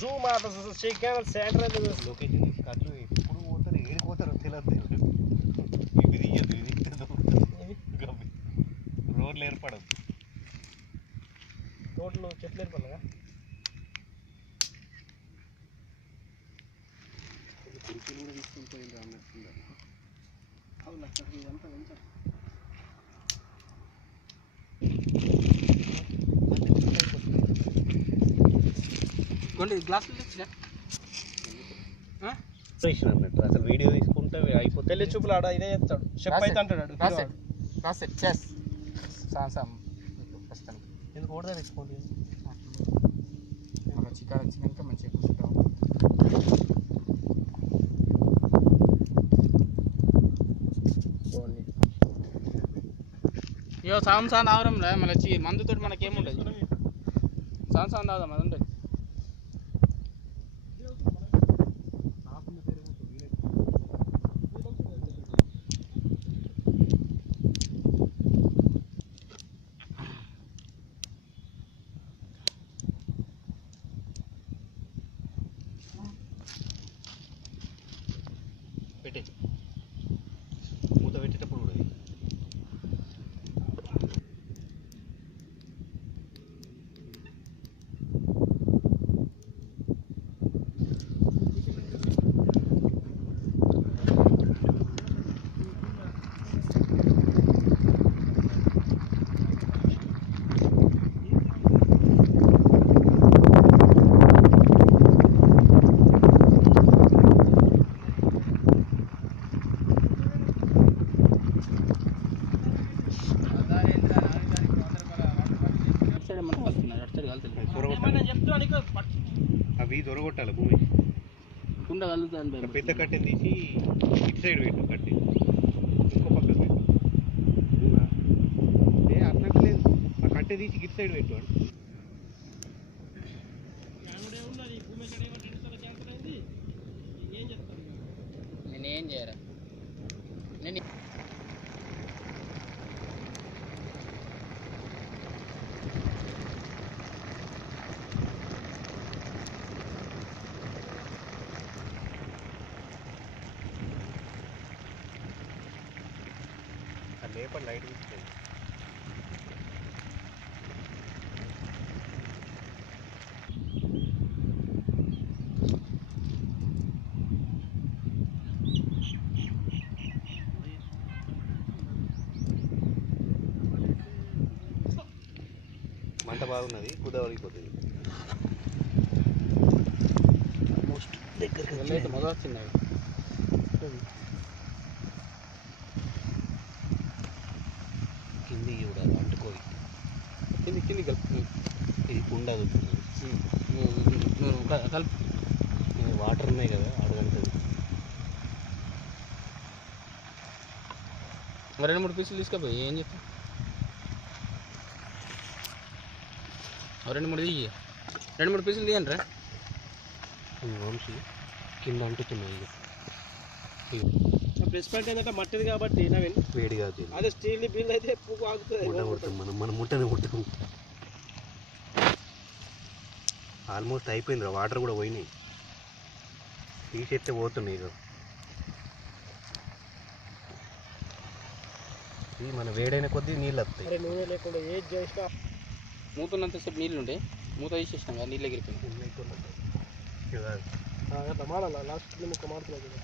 Zoom chicken centre location కట్లు ఎప్పుడు పోతారు ఏడికి పోతారో తెలియదు. ఇవి తీయద్దు ఇది రోడ్లు ఏర్పడదు, రోడ్లు చెట్లు ఏర్పడగా కుర్చీలు కూడా తీసుకొని పోయింది అన్నట్టున్నారు. అవును అక్కడికి ఇదంతా వెళ్తారు. గ్లాసులు అన్నట్టు అసలు వీడియో తీసుకుంటే అయిపోతే పెళ్లి చూపులు ఆడ ఇదే చెప్తాడు, చెప్పు అయితే అంటాడు. ఎందుకు ఓడదా తెచ్చుకోండి చికెన్ వచ్చినాక మంచిగా కూర్చుంటాం. ఇయో సాంసాన్ ఆవరంలో మళ్ళీ వచ్చి మందుతో మనకేముండదు. సాంసాన్ తాగుదాం అది ఉండదు. పెట్టే మూత పెట్టేటప్పుడు కూడా అవి దొరగొట్టాలి భూమి కుండ కలుగుతుంది. పెద్ద కట్టెని తీసి ఇటు సైడ్ పెట్టు, కట్టి ఇంకో పక్కకు పెట్టు. అన్నట్టు లేదు, ఆ కట్టె తీసి ఇటు సైడ్ పెట్టు. నేనేం చేయరా నేను లేపర్ లైట్ తీసుకోండి. మంట బాగున్నది, కుదవలిపోతుంది. ఆల్మోస్ట్ దగ్గరికి మొదలు వచ్చింది. కింది కూడా అంటుకోయి కింది కలుపుతుంది. ఇది ఉండదు, కలుపు. వాటర్ ఉన్నాయి కదా అడగంటది. మరి 2-3 పీసులు తీసుకుపోయి ఏం చెప్తాం. 2-3 తీయి, 2-3 పీసులు తీయండి రా. వంశీ కింద అంటుతున్నాయి. ప్లస్ పాయింట్ ఏంటంటే మట్టిది కాబట్టి నవీన్ వేడి కాదు, అదే స్టీల్ బిల్ అయితే పువ్వు ఆగుతుంది. మనం ముట్టనే ముట్టాం. ఆల్మోస్ట్ అయిపోయింది రా, వాటర్ కూడా పోయినాయి, తీసేస్తే పోతున్నాయి. ఇది మన వేడైన కొద్దీ నీళ్ళు వస్తాయి. నూనె లేకుండా ఏది చేసినా మూతున్నంతసేపు నీళ్ళు ఉండే, మూత తీసేసినాం కదా, నీళ్ళు ఎగిరిపోయినాయి. మాడాలి లాస్ట్ ముక్క మాడుతున్నాయి కదా.